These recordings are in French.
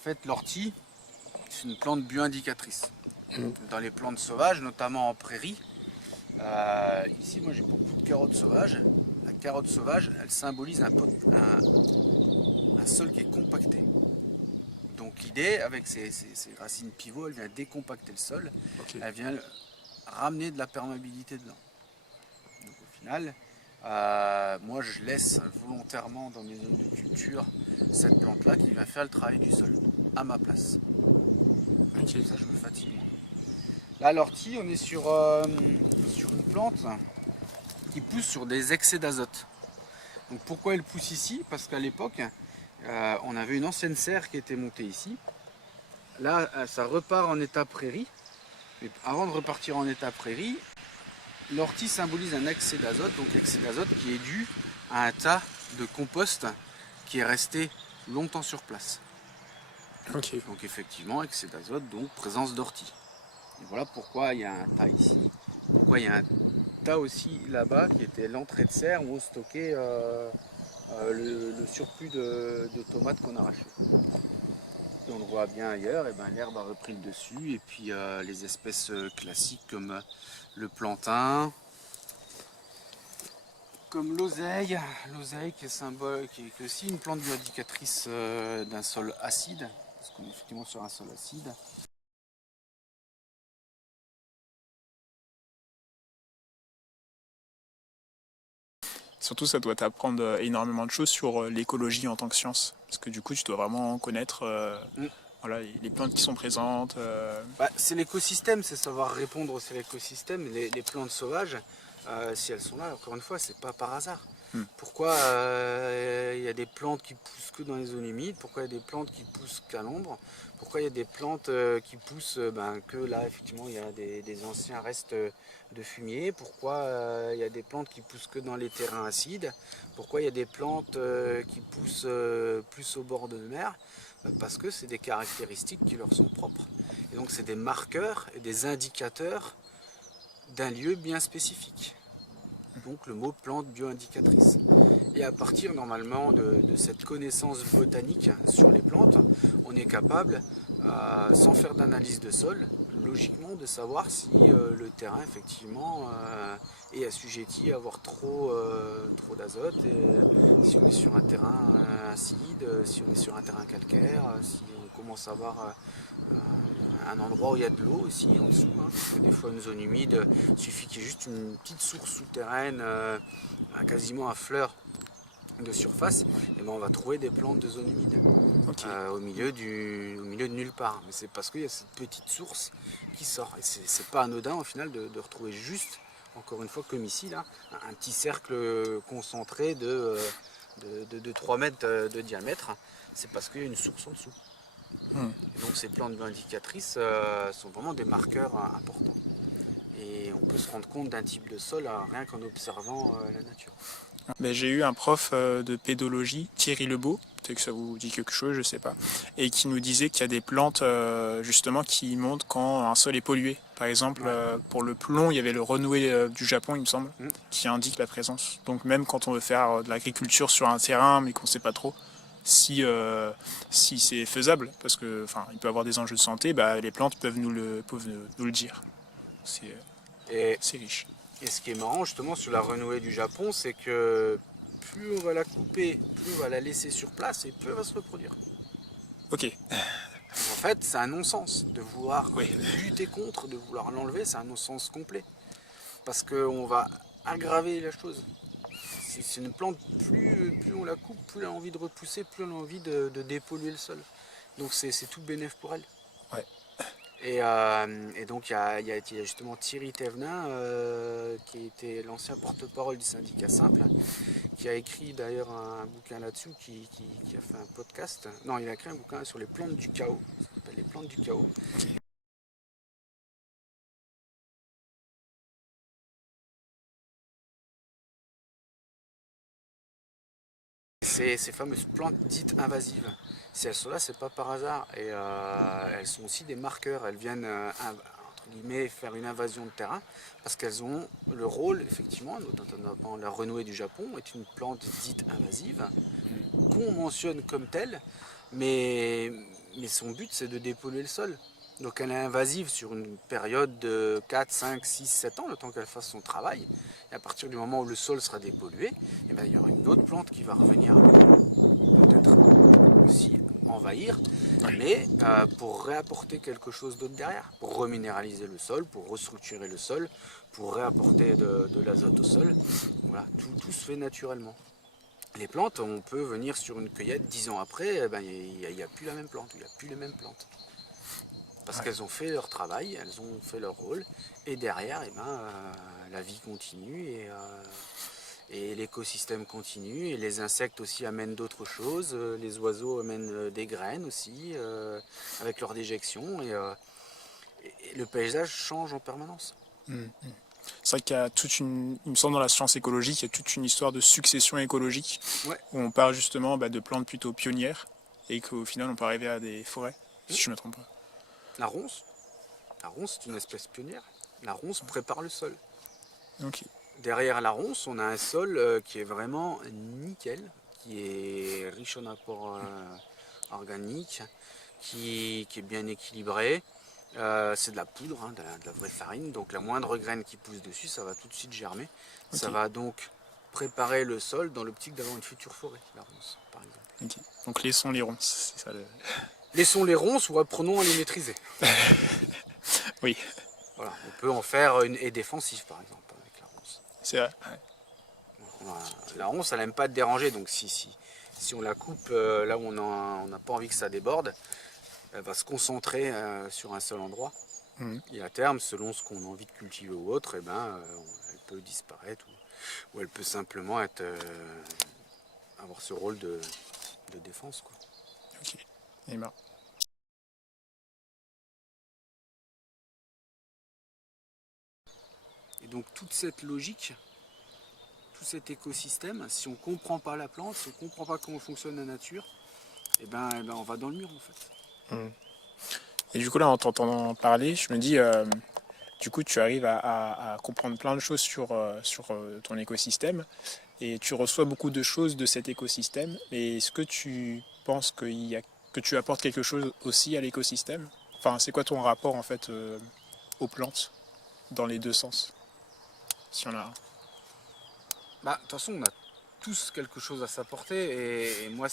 fait, l'ortie, c'est une plante bioindicatrice. Dans les plantes sauvages, notamment en prairie, ici, moi j'ai beaucoup de carottes sauvages. La carotte sauvage, elle symbolise un sol qui est compacté. Donc l'idée, avec ses racines pivots, elle vient décompacter le sol, Ok. elle vient ramener de la perméabilité dedans. Donc au final, moi je laisse volontairement dans mes zones de culture cette plante-là qui vient faire le travail du sol, à ma place. Ok. Comme ça je me fatigue moins. Là l'ortie, on est sur une plante qui pousse sur des excès d'azote. Donc pourquoi elle pousse ici? Parce qu'à l'époque, on avait une ancienne serre qui était montée ici. Là, ça repart en état prairie. Mais avant de repartir en état prairie, l'ortie symbolise un excès d'azote, donc l'excès d'azote qui est dû à un tas de compost qui est resté longtemps sur place. Ok. Donc effectivement, excès d'azote, donc présence d'ortie. Et voilà pourquoi il y a un tas ici, pourquoi il y a un tas aussi là-bas qui était l'entrée de serre où on stockait le surplus de tomates qu'on arrachait. Et on le voit bien ailleurs, et ben, l'herbe a repris le dessus, et puis les espèces classiques comme le plantain, comme l'oseille qui est symbole, qui est aussi une plante bioindicatrice d'un sol acide, parce qu'on est effectivement sur un sol acide. Surtout, ça doit t'apprendre énormément de choses sur l'écologie en tant que science. Parce que du coup, tu dois vraiment connaître voilà, les plantes qui sont présentes. Bah, c'est l'écosystème, c'est savoir répondre sur l'écosystème. Les plantes sauvages, si elles sont là, encore une fois, c'est pas par hasard. Pourquoi il y a des plantes qui poussent que dans les zones humides? Pourquoi il y a des plantes qui poussent qu'à l'ombre? Pourquoi il y a des plantes qui poussent que là, effectivement, il y a des anciens restes de fumier? Pourquoi il y a des plantes qui poussent que dans les terrains acides? Pourquoi il y a des plantes qui poussent plus au bord de mer? Parce que c'est des caractéristiques qui leur sont propres. Et donc c'est des marqueurs et des indicateurs d'un lieu bien spécifique. Donc le mot plante bioindicatrice. Et à partir normalement de cette connaissance botanique sur les plantes, on est capable, sans faire d'analyse de sol, logiquement de savoir si le terrain effectivement est assujetti à avoir trop d'azote, si on est sur un terrain acide, si on est sur un terrain calcaire, si on commence à avoir un endroit où il y a de l'eau aussi en dessous, hein, parce que des fois une zone humide, il suffit qu'il y ait juste une petite source souterraine, quasiment à fleur de surface, et ben on va trouver des plantes de zone humide Ok. au milieu de nulle part. Mais c'est parce qu'il y a cette petite source qui sort. Et c'est pas anodin au final de retrouver juste, encore une fois comme ici, là, un petit cercle concentré de 3 mètres de diamètre. C'est parce qu'il y a une source en dessous. Et donc ces plantes bioindicatrices sont vraiment des marqueurs importants. Et on peut se rendre compte d'un type de sol rien qu'en observant la nature. Ben, j'ai eu un prof de pédologie, Thierry Lebeau, peut-être que ça vous dit quelque chose, je sais pas, et qui nous disait qu'il y a des plantes justement qui montrent quand un sol est pollué. Par exemple, Ouais. pour le plomb, il y avait le renoué du Japon, il me semble, Mm. qui indique la présence. Donc même quand on veut faire de l'agriculture sur un terrain, mais qu'on sait pas trop, si c'est faisable, parce que enfin, il peut avoir des enjeux de santé, bah, les plantes peuvent nous le dire. Et, C'est riche. et ce qui est marrant justement sur la renouée du Japon, c'est que plus on va la couper, plus on va la laisser sur place et plus elle va se reproduire. Ok, Donc en fait, c'est un non-sens de vouloir oui. lutter contre, de vouloir l'enlever, c'est un non-sens complet. Parce qu'on va aggraver la chose. Si c'est une plante, plus on la coupe, plus elle a envie de repousser, plus elle a envie de dépolluer le sol. Donc c'est tout bénéf pour elle. Ouais. Et donc il y a justement Thierry Thévenin, qui était l'ancien porte-parole du syndicat Simple, qui a écrit d'ailleurs un bouquin là-dessus, qui a fait un podcast. Non, il a écrit un bouquin sur les plantes du chaos, ça s'appelle les plantes du chaos. Ces fameuses plantes dites invasives, si elles sont là, c'est pas par hasard. Et elles sont aussi des marqueurs. Elles viennent, entre guillemets, faire une invasion de terrain parce qu'elles ont le rôle, effectivement, notamment la renouée du Japon est une plante dite invasive qu'on mentionne comme telle, mais mais son but c'est de dépolluer le sol. Donc elle est invasive sur une période de 4, 5, 6, 7 ans, le temps qu'elle fasse son travail. Et à partir du moment où le sol sera dépollué, eh ben, il y aura une autre plante qui va revenir peut-être aussi envahir, mais pour réapporter quelque chose d'autre derrière, pour reminéraliser le sol, pour restructurer le sol, pour réapporter de l'azote au sol. Voilà, tout se fait naturellement. Les plantes, on peut venir sur une cueillette 10 ans après, eh ben, il n'y a plus la même plante, il n'y a plus les mêmes plantes. Parce qu'elles ont fait leur travail, elles ont fait leur rôle, et derrière, eh ben, la vie continue, et l'écosystème continue, et les insectes aussi amènent d'autres choses, les oiseaux amènent des graines aussi, avec leur déjection, et le paysage change en permanence. C'est vrai qu'il y a il me semble dans la science écologique, il y a toute une histoire de succession écologique, Ouais. où on parle justement de plantes plutôt pionnières, et qu'au final on peut arriver à des forêts, si je ne me trompe pas. La ronce c'est une espèce pionnière. La ronce prépare le sol. Ok. Derrière la ronce, on a un sol qui est vraiment nickel, qui est riche en apports organiques, qui est bien équilibré. C'est de la poudre, hein, de la vraie farine, donc la moindre graine qui pousse dessus, ça va tout de suite germer. Ça Ok. va donc préparer le sol dans l'optique d'avoir une future forêt, la ronce, par exemple. Ok. Donc laissons les ronces, c'est ça le... Laissons les ronces ou apprenons à les maîtriser. Oui, Voilà, on peut en faire une haie défensive, par exemple, avec la ronce. c'est vrai. Ouais. La ronce, elle n'aime pas te déranger, donc si on la coupe là où on n'a pas envie que ça déborde, elle va se concentrer sur un seul endroit. Et à terme, selon ce qu'on a envie de cultiver ou autre, eh ben, elle peut disparaître ou elle peut simplement avoir ce rôle de défense, quoi. Ok. Et ben. Et donc toute cette logique, tout cet écosystème, si on ne comprend pas la plante, si on ne comprend pas comment fonctionne la nature, eh ben, on va dans le mur en fait. Et du coup là, en t'entendant parler, je me dis, du coup, tu arrives à comprendre plein de choses sur ton écosystème et tu reçois beaucoup de choses de cet écosystème. Et est-ce que tu penses que tu apportes quelque chose aussi à l'écosystème? Enfin, c'est quoi ton rapport en fait aux plantes dans les deux sens, si on a un? Bah, de toute façon, on a tous quelque chose à s'apporter. Et moi,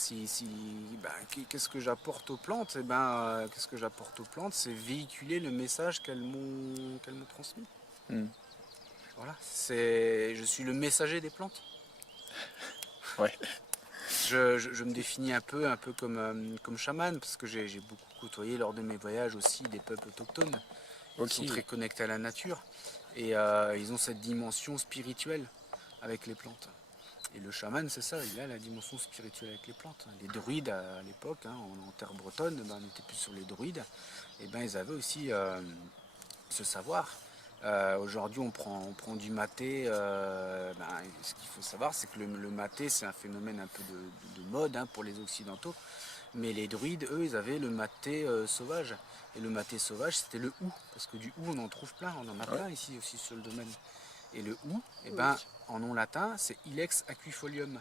bah, qu'est-ce que j'apporte aux plantes? Qu'est-ce que j'apporte aux plantes? C'est véhiculer le message qu'elles m'ont transmis. Voilà, je suis le messager des plantes. Ouais. Je me définis un peu comme chaman, parce que j'ai beaucoup côtoyé lors de mes voyages aussi des peuples autochtones qui sont très connectés à la nature. Et ils ont cette dimension spirituelle avec les plantes. Et le chaman, c'est ça, il a la dimension spirituelle avec les plantes. Les druides à l'époque, hein, en terre bretonne, on n'était plus sur les druides, et ils avaient aussi ce savoir. Aujourd'hui, on prend du maté. Ce qu'il faut savoir, c'est que le maté, c'est un phénomène un peu de mode hein, pour les Occidentaux. Mais les druides, eux, ils avaient le maté sauvage. Et le maté sauvage, c'était le hou. Parce que du hou, on en trouve plein. On en a plein ici aussi sur le domaine. Et le hou, en nom latin, c'est Ilex aquifolium.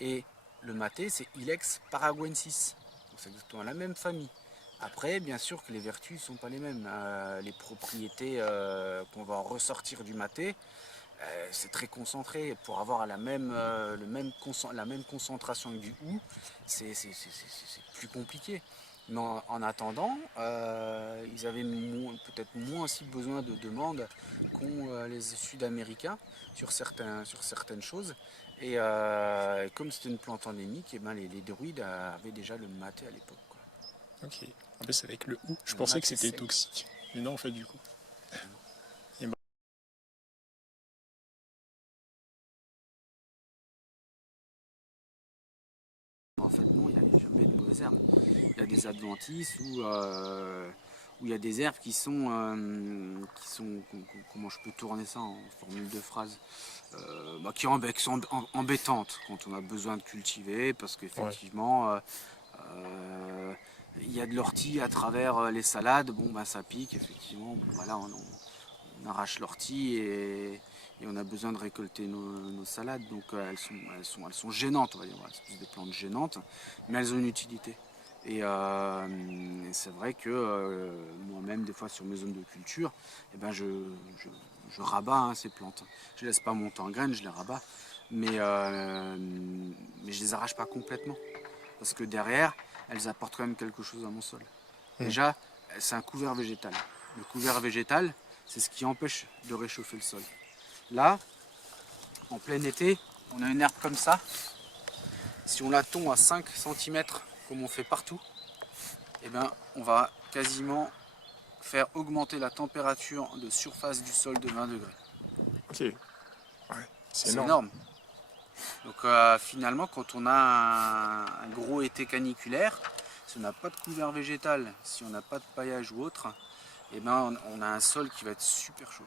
Et le maté, c'est Ilex paraguensis. Donc c'est exactement la même famille. Après, bien sûr que les vertus ne sont pas les mêmes. Les propriétés qu'on va ressortir du maté, c'est très concentré. Pour avoir la même concentration que du hou, c'est plus compliqué. Mais en attendant, ils avaient peut-être moins si besoin de demandes qu'ont les Sud-Américains sur certaines choses. Et comme c'était une plante endémique, les druides avaient déjà le maté à l'époque. Ok. En plus, avec le hou, je pensais que c'était toxique. Mais non, en fait, du coup. Et ben, En fait, non, il n'y a jamais de mauvaises herbes. Il y a des adventices où il y a des herbes qui sont comment je peux tourner ça en formule de phrase, qui sont embêtantes quand on a besoin de cultiver, parce qu'effectivement, il y a de l'ortie à travers les salades, ça pique, effectivement, voilà, on arrache l'ortie et on a besoin de récolter nos salades, donc elles sont gênantes, on va dire, voilà, c'est plus des plantes gênantes, mais elles ont une utilité. Et c'est vrai que moi-même, des fois sur mes zones de culture, eh ben je rabats ces plantes. Je les laisse pas monter en graines, je les rabats. Mais je les arrache pas complètement. Parce que derrière, elles apportent quand même quelque chose à mon sol. Déjà, c'est un couvert végétal. Le couvert végétal, c'est ce qui empêche de réchauffer le sol. Là, en plein été, on a une herbe comme ça. Si on la tond à 5 cm, comme on fait partout, eh ben, on va quasiment faire augmenter la température de surface du sol de 20 degrés. Ok, ouais, c'est C'est énorme. énorme. Donc finalement, quand on a un gros été caniculaire, si on n'a pas de couvert végétal, si on n'a pas de paillage ou autre, eh ben, on a un sol qui va être super chaud.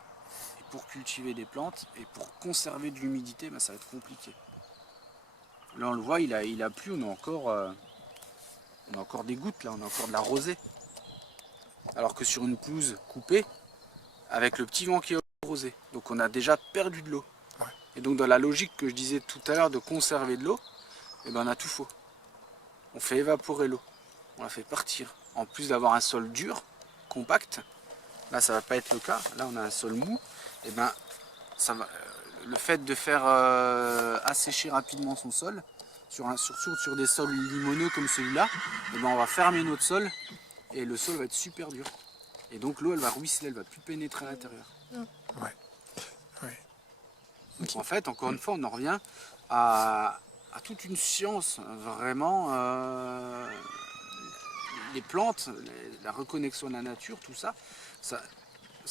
Et pour cultiver des plantes et pour conserver de l'humidité, ben, ça va être compliqué. Là on le voit, il a plu, on a encore des gouttes, là, on a encore de la rosée. Alors que sur une pelouse coupée, avec le petit vent qui est rosé, donc on a déjà perdu de l'eau. Ouais. Et donc dans la logique que je disais tout à l'heure de conserver de l'eau, eh ben on a tout faux. On fait évaporer l'eau, on la fait partir. En plus d'avoir un sol dur, compact, là ça va pas être le cas, là on a un sol mou, et ben ça va, le fait de faire assécher rapidement son sol, surtout sur des sols limoneux comme celui-là, et ben on va fermer notre sol et le sol va être super dur. Et donc l'eau elle va ruisseler, elle va plus pénétrer à l'intérieur. Ouais. Ouais. Donc en fait, encore une fois, on en revient à toute une science, vraiment. Les plantes, la reconnexion à la nature, tout ça, ça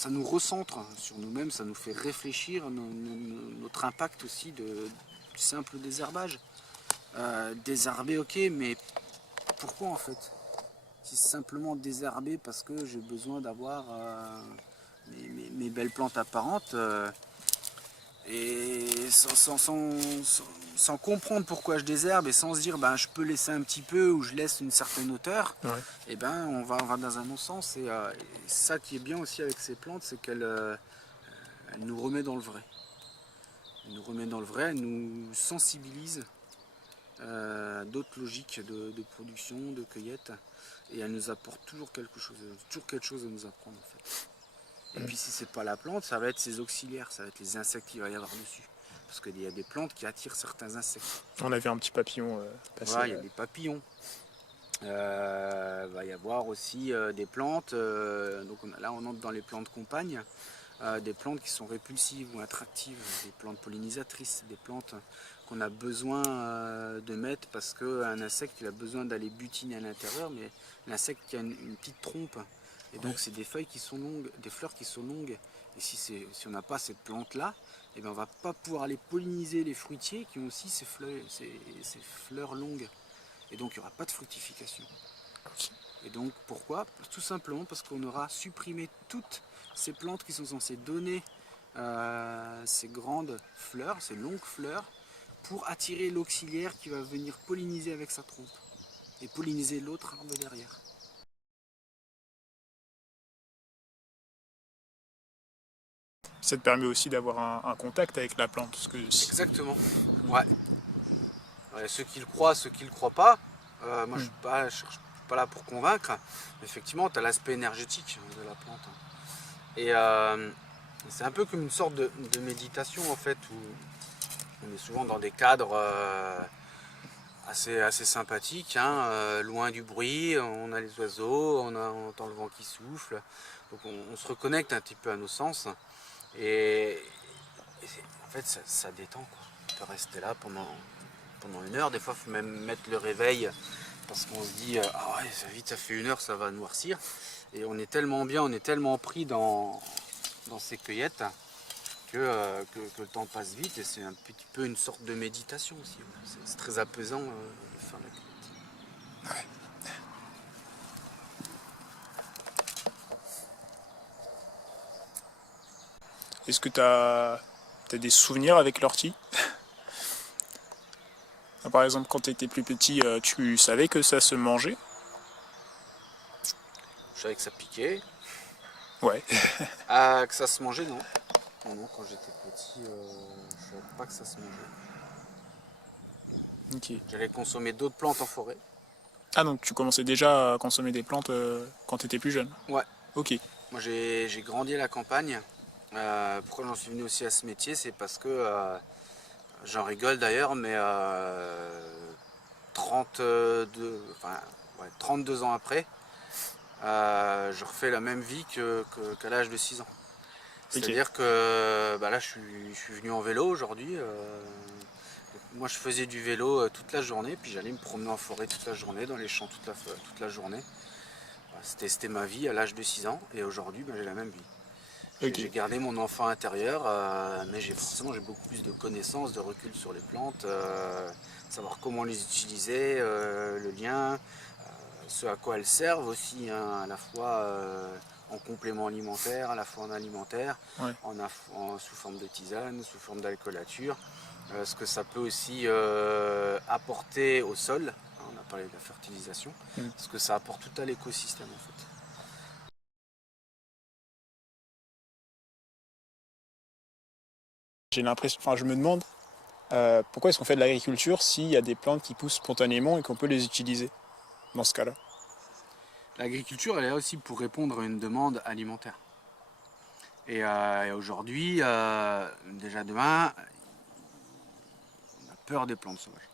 nous recentre sur nous-mêmes, ça nous fait réfléchir notre impact aussi du simple désherbage. Désherber, ok, mais pourquoi en fait? Si c'est simplement désherber parce que j'ai besoin d'avoir mes belles plantes apparentes, et sans comprendre pourquoi je désherbe et sans se dire ben, je peux laisser un petit peu ou je laisse une certaine hauteur, Ouais. et ben on va dans un non-sens. Et ça qui est bien aussi avec ces plantes, c'est qu'elle elle nous remet dans le vrai. Elle nous remet dans le vrai, elle nous sensibilise à d'autres logiques de production, de cueillette, et elle nous apporte toujours quelque chose à nous apprendre en fait. Et puis si c'est pas la plante, ça va être ses auxiliaires, ça va être les insectes qu'il va y avoir dessus. Parce qu'il y a des plantes qui attirent certains insectes. On avait un petit papillon passé. Voilà, il y a des papillons. Il va y avoir aussi des plantes, donc là on entre dans les plantes compagnes, des plantes qui sont répulsives ou attractives, des plantes pollinisatrices, des plantes qu'on a besoin de mettre parce qu'un insecte il a besoin d'aller butiner à l'intérieur, mais l'insecte qui a une petite trompe, et donc c'est des feuilles qui sont longues, des fleurs qui sont longues, et si on n'a pas cette plante là, et ben on ne va pas pouvoir aller polliniser les fruitiers qui ont aussi ces fleurs longues. Et donc il n'y aura pas de fructification. Et donc pourquoi? Tout simplement parce qu'on aura supprimé toutes ces plantes qui sont censées donner ces grandes fleurs, ces longues fleurs, pour attirer l'auxiliaire qui va venir polliniser avec sa trompe et polliniser l'autre arbre derrière. Ça te permet aussi d'avoir un contact avec la plante. Parce que Exactement. Ouais. Ceux qui le croient, ceux qui ne le croient pas, moi je ne suis pas là pour convaincre. Effectivement, tu as l'aspect énergétique de la plante. Et c'est un peu comme une sorte de méditation en fait, où on est souvent dans des cadres assez sympathiques, hein, loin du bruit, on a les oiseaux, on entend le vent qui souffle, donc on se reconnecte un petit peu à nos sens, et en fait ça détend quoi. On peut rester là pendant une heure, des fois il faut même mettre le réveil, parce qu'on se dit ah ouais, ça fait une heure, ça va noircir, et on est tellement bien, on est tellement pris dans ces cueillettes que le temps passe vite, et c'est un petit peu une sorte de méditation aussi. C'est très apaisant de faire la cueillette. est-ce que tu as des souvenirs avec l'ortie? Par exemple, quand tu étais plus petit, tu savais que ça se mangeait? Je savais que ça piquait. Ouais. Que ça se mangeait, non. Non, quand j'étais petit, je savais pas que ça se mangeait. Ok. J'allais consommer d'autres plantes en forêt. Ah, donc tu commençais déjà à consommer des plantes quand tu étais plus jeune. Ouais. Ok. Moi j'ai grandi à la campagne. Pourquoi j'en suis venu aussi à ce métier, c'est parce que j'en rigole d'ailleurs, mais 32 ans après, je refais la même vie qu'à l'âge de 6 ans. Ok. C'est-à-dire que bah là je suis venu en vélo aujourd'hui. Moi je faisais du vélo toute la journée, puis j'allais me promener en forêt toute la journée, dans les champs toute la journée. Voilà, c'était ma vie à l'âge de 6 ans, et aujourd'hui bah, j'ai la même vie. J'ai Ok. gardé mon enfant intérieur, mais forcément j'ai beaucoup plus de connaissances, de recul sur les plantes, savoir comment les utiliser, le lien, ce à quoi elles servent aussi, hein, à la fois en complément alimentaire, à la fois en alimentaire, Ouais. sous forme de tisane, sous forme d'alcoolature, ce que ça peut aussi apporter au sol, hein, on a parlé de la fertilisation, Mm. ce que ça apporte tout à l'écosystème en fait. J'ai l'impression, enfin je me demande pourquoi est-ce qu'on fait de l'agriculture s'il y a des plantes qui poussent spontanément et qu'on peut les utiliser dans ce cas-là. L'agriculture elle est là aussi pour répondre à une demande alimentaire. Et aujourd'hui, déjà demain, on a peur des plantes sauvages.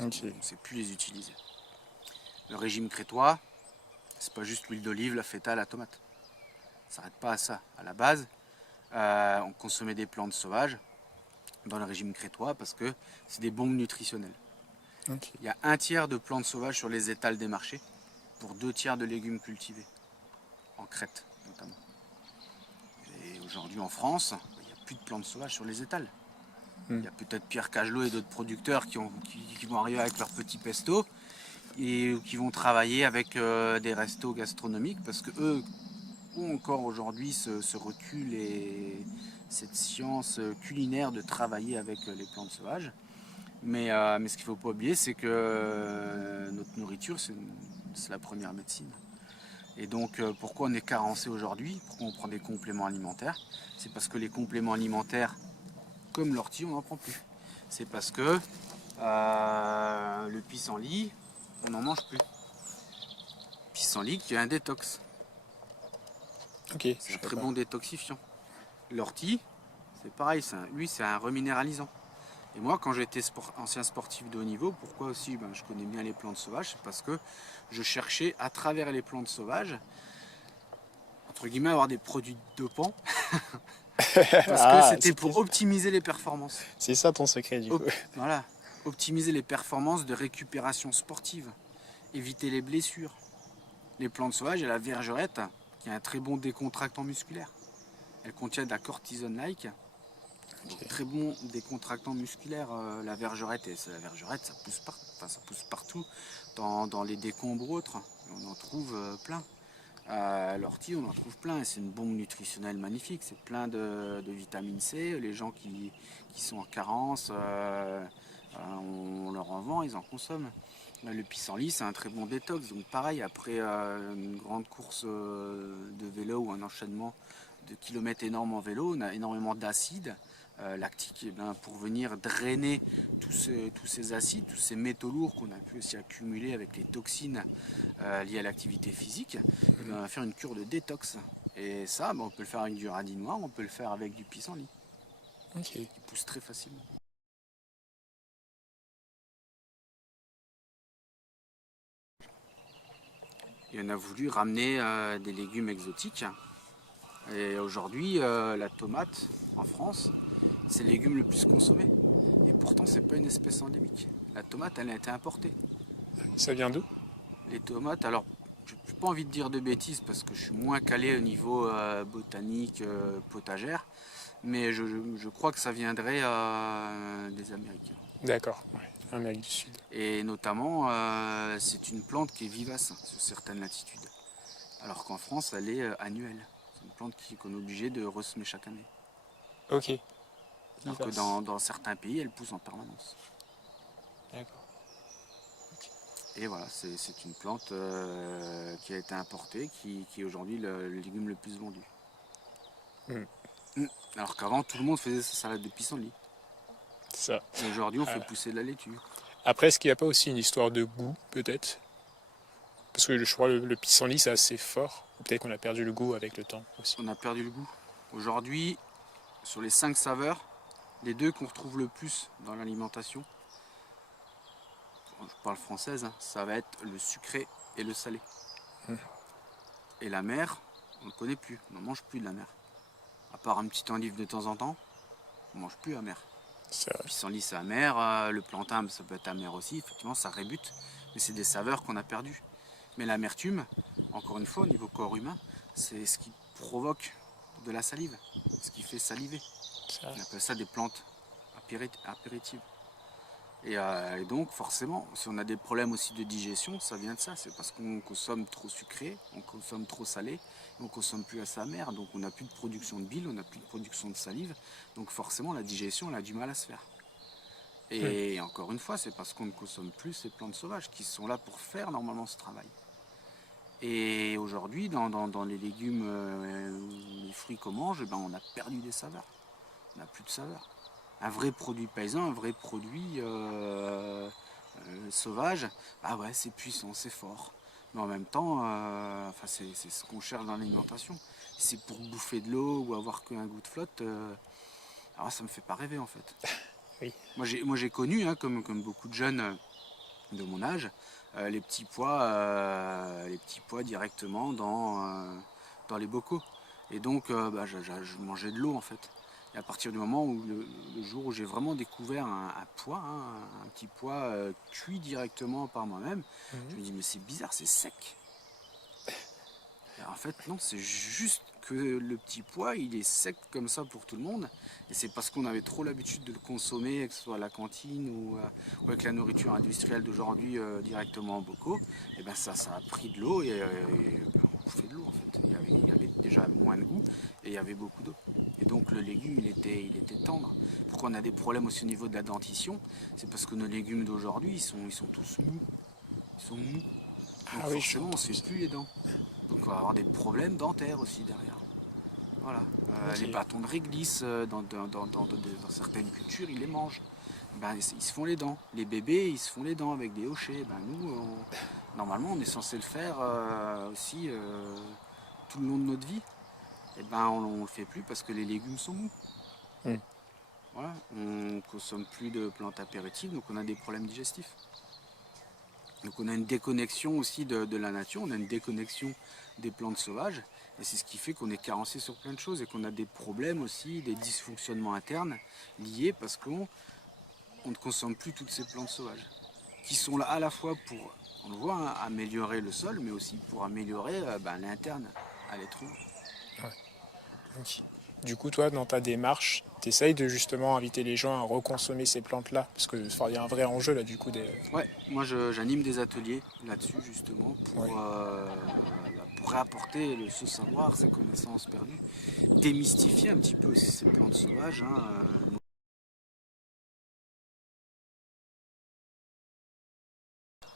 Ok. On ne sait plus les utiliser. Le régime crétois, c'est pas juste l'huile d'olive, la feta, la tomate. Ça s'arrête pas à ça. À la base, on consommait des plantes sauvages dans le régime crétois parce que c'est des bombes nutritionnelles. Ok. Il y a un tiers de plantes sauvages sur les étals des marchés pour 2 tiers de légumes cultivés, en Crète notamment. Et aujourd'hui en France, il n'y a plus de plantes sauvages sur les étals. Mm. Il y a peut-être Pierre Cagelot et d'autres producteurs qui vont arriver avec leur petit pesto et qui vont travailler avec des restos gastronomiques parce que eux ont encore aujourd'hui ce recul et cette science culinaire de travailler avec les plantes sauvages. Mais ce qu'il ne faut pas oublier, c'est que notre nourriture, c'est la première médecine. Et donc pourquoi on est carencé aujourd'hui, pourquoi on prend des compléments alimentaires, c'est parce que les compléments alimentaires, comme l'ortie, on n'en prend plus. C'est parce que le pissenlit, on n'en mange plus. Pissenlit qui est un détox. Ok. C'est Je un savais très pas. bon détoxifiant. L'ortie, c'est pareil, lui c'est un reminéralisant. Et moi quand j'étais ancien sportif de haut niveau, pourquoi aussi je connais bien les plantes sauvages, c'est parce que je cherchais à travers les plantes sauvages, entre guillemets, avoir des produits dopants, parce que Ah, c'était pour optimiser les performances. c'est ça ton secret du coup. Voilà, optimiser les performances de récupération sportive, éviter les blessures. Les plantes sauvages, il y a la vergerette, qui est un très bon décontractant musculaire. Elle contient de la cortisone-like, donc Ok. très bon décontractant musculaire. La vergerette, ça pousse partout, dans les décombres autres, on en trouve plein. L'ortie, on en trouve plein, et c'est une bombe nutritionnelle magnifique, c'est plein de vitamine C. Les gens qui sont en carence, on leur en vend, ils en consomment. Le pissenlit, c'est un très bon détox. Donc pareil, après une grande course de vélo ou un enchaînement de kilomètres énormes en vélo, on a énormément d'acide lactique. Et pour venir drainer tous ces acides, tous ces métaux lourds qu'on a pu aussi accumuler avec les toxines liées à l'activité physique, on va faire une cure de détox. Et ça, on peut le faire avec du radis noir, on peut le faire avec du pissenlit, Ok. qui pousse très facilement. Et on a voulu ramener des légumes exotiques. Et aujourd'hui, la tomate, en France, c'est le légume le plus consommé. Et pourtant, c'est pas une espèce endémique. La tomate, elle a été importée. Ça vient d'où? Les tomates, alors, je n'ai pas envie de dire de bêtises parce que je suis moins calé au niveau botanique, potagère, mais je crois que ça viendrait des Américains. D'accord. Ouais. Amérique du Sud. Et notamment, c'est une plante qui est vivace sur certaines latitudes. Alors qu'en France, elle est annuelle. C'est une plante qu'on est obligé de ressemer chaque année. Ok. Alors que Vivace. dans certains pays, elle pousse en permanence. D'accord. Et voilà, c'est une plante qui a été importée, qui est aujourd'hui le légume le plus vendu. Hmm. Alors qu'avant, tout le monde faisait sa salade de pissenlit. Ça. Et aujourd'hui, on fait Ah, pousser de la laitue. Après, est-ce qu'il n'y a pas aussi une histoire de goût, peut-être? Parce que je crois que le pissenlit, c'est assez fort. Ou peut-être qu'on a perdu le goût avec le temps aussi. On a perdu le goût. Aujourd'hui, sur les 5 saveurs, les 2 qu'on retrouve le plus dans l'alimentation, je parle française, hein, ça va être le sucré et le salé. Et la mer, on ne connaît plus, on n'en mange plus de la mer. À part un petit endive de temps en temps, on ne mange plus amer. C'est vrai. Pissenlit c'est amer, le plantain ça peut être amer aussi, effectivement ça rébute, mais c'est des saveurs qu'on a perdues. Mais l'amertume, encore une fois au niveau corps humain, c'est ce qui provoque de la salive, ce qui fait saliver. On appelle ça des plantes apéritives. Et donc forcément, si on a des problèmes aussi de digestion, ça vient de ça. C'est parce qu'on consomme trop sucré, on consomme trop salé, et on consomme plus assez amer. Donc on n'a plus de production de bile, on n'a plus de production de salive. Donc forcément la digestion, elle a du mal à se faire. Et encore une fois, c'est parce qu'on ne consomme plus ces plantes sauvages qui sont là pour faire normalement ce travail. Et aujourd'hui, dans les légumes, les fruits qu'on mange, ben, on a perdu des saveurs. On n'a plus de saveurs. Un vrai produit paysan, un vrai produit sauvage, ah ouais, c'est puissant, c'est fort. Mais en même temps, enfin, c'est ce qu'on cherche dans l'alimentation. C'est pour bouffer de l'eau ou avoir qu'un goût de flotte, alors ça me fait pas rêver en fait. Oui. Moi j'ai connu, hein, comme beaucoup de jeunes de mon âge, les petits pois directement dans les bocaux. Et donc bah, je mangeais de l'eau en fait. Et à partir du moment où le jour où j'ai vraiment découvert un pois, hein, un petit pois cuit directement par moi-même, je me dis mais c'est bizarre, c'est sec. Et en fait non, c'est juste que le petit pois il est sec comme ça pour tout le monde. Et c'est parce qu'on avait trop l'habitude de le consommer, que ce soit à la cantine ou avec la nourriture industrielle d'aujourd'hui directement en bocaux. Et ben ça a pris de l'eau et on bouffait de l'eau en fait. Il y avait déjà moins de goût et il y avait beaucoup d'eau. Et donc le légume il était tendre. Pourquoi on a des problèmes aussi au niveau de la dentition? C'est parce que nos légumes d'aujourd'hui ils sont tous mous. Ils sont mous. Donc Ah oui, je suis forcément on ne entendu sait ça. plus les dents. Donc on va avoir des problèmes dentaires aussi derrière. Voilà. Ok. Les bâtons de réglisse dans certaines cultures ils les mangent. Ben, ils se font les dents. Les bébés ils se font les dents avec des hochets. Ben, nous normalement on est censé le faire aussi tout le long de notre vie. Et ben on le fait plus parce que les légumes sont mous. Mm. Voilà. On consomme plus de plantes apéritives, donc on a des problèmes digestifs. Donc on a une déconnexion aussi de la nature, on a une déconnexion des plantes sauvages, et c'est ce qui fait qu'on est carencé sur plein de choses et qu'on a des problèmes aussi, des dysfonctionnements internes liés parce qu'on ne consomme plus toutes ces plantes sauvages, qui sont là à la fois pour, on le voit, hein, améliorer le sol, mais aussi pour améliorer l'interne à l'être humain. Ok. Du coup, toi, dans ta démarche, tu essayes de justement inviter les gens à reconsommer ces plantes-là, parce que il y a un vrai enjeu là, du coup. Ouais, moi j'anime des ateliers là-dessus justement Ouais. pour réapporter ce savoir, ces connaissances perdues, démystifier un petit peu aussi ces plantes sauvages. Hein,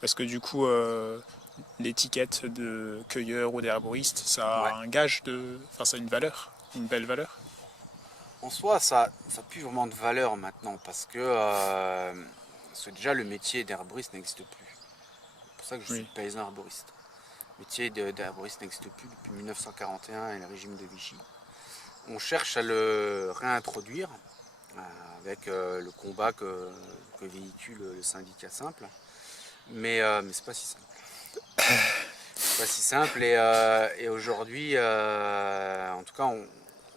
Parce que du coup, l'étiquette de cueilleur ou d'herboriste, ça ouais. a un gage de. Enfin, ça a une valeur, une belle valeur. En soi, ça n'a plus vraiment de valeur maintenant parce que déjà le métier d'herboriste n'existe plus. C'est pour ça que je suis Oui. paysan herboriste. Le métier d'herboriste n'existe plus depuis 1941 et le régime de Vichy. On cherche à le réintroduire avec le combat que véhicule le syndicat simple. Mais c'est pas si simple. C'est pas si simple et aujourd'hui, en tout cas, on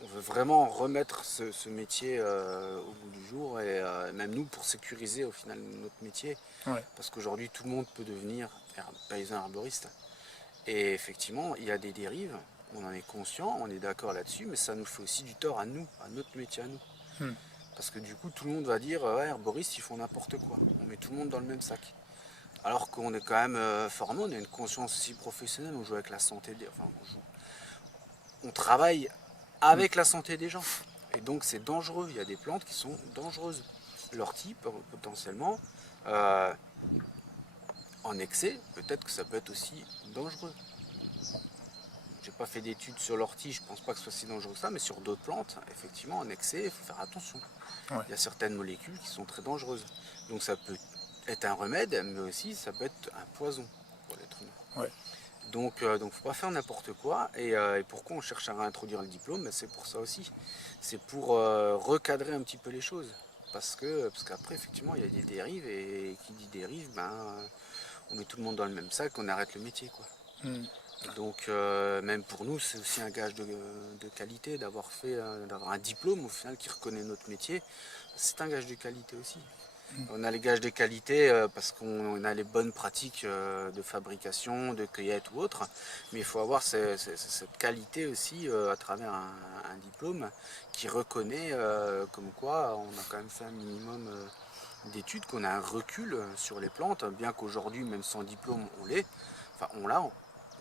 veut vraiment remettre ce métier au bout du jour et même nous pour sécuriser au final notre métier. Ouais. Parce qu'aujourd'hui, tout le monde peut devenir paysan arboriste. Et effectivement, il y a des dérives, on en est conscient, on est d'accord là-dessus, mais ça nous fait aussi du tort à nous, à notre métier à nous. Parce que du coup, tout le monde va dire ouais, herboristes, ils font n'importe quoi. On met tout le monde dans le même sac. Alors qu'on est quand même formé, on a une conscience aussi professionnelle, on joue avec la santé des... Enfin, on travaille avec la santé des gens. Et donc c'est dangereux, il y a des plantes qui sont dangereuses. L'ortie, potentiellement, en excès, peut-être que ça peut être aussi dangereux. J'ai pas fait d'études sur l'ortie, je pense pas que ce soit si dangereux que ça, mais sur d'autres plantes, effectivement, en excès, il faut faire attention. Ouais. Il y a certaines molécules qui sont très dangereuses. Donc ça peut est un remède, mais aussi ça peut être un poison pour l'être humain. Ouais. Donc faut pas faire n'importe quoi. Et pourquoi on cherche à réintroduire le diplôme? C'est pour ça aussi. C'est pour recadrer un petit peu les choses. Parce qu'après, effectivement, il y a des dérives, et qui dit dérive, on met tout le monde dans le même sac, on arrête le métier, quoi. Mm. Donc même pour nous, c'est aussi un gage de qualité d'avoir un diplôme au final qui reconnaît notre métier. C'est un gage de qualité aussi. On a les gages de qualité parce qu'on a les bonnes pratiques de fabrication, de cueillette ou autre, mais il faut avoir cette qualité aussi à travers un diplôme qui reconnaît comme quoi on a quand même fait un minimum d'études, qu'on a un recul sur les plantes, bien qu'aujourd'hui, même sans diplôme,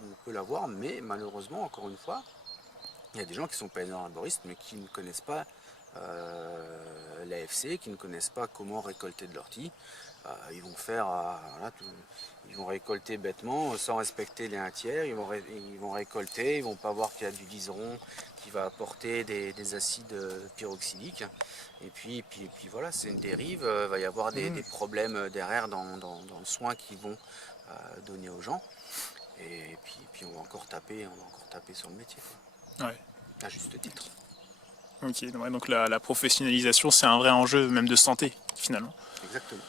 on peut l'avoir, mais malheureusement, encore une fois, il y a des gens qui ne sont pas arboristes, mais qui ne connaissent pas l'AFC, qui ne connaissent pas comment récolter de l'ortie. Ils vont ils vont récolter bêtement, sans respecter les 1/3. Ils vont récolter, ils vont pas voir qu'il y a du liseron qui va apporter des acides pyroxyliques. Et puis voilà, c'est une dérive. Il va y avoir des problèmes derrière dans le soin qu'ils vont donner aux gens. Et puis on va encore taper sur le métier, quoi. Ouais. À juste titre. Ok, ouais, donc la professionnalisation, c'est un vrai enjeu même de santé, finalement. Exactement.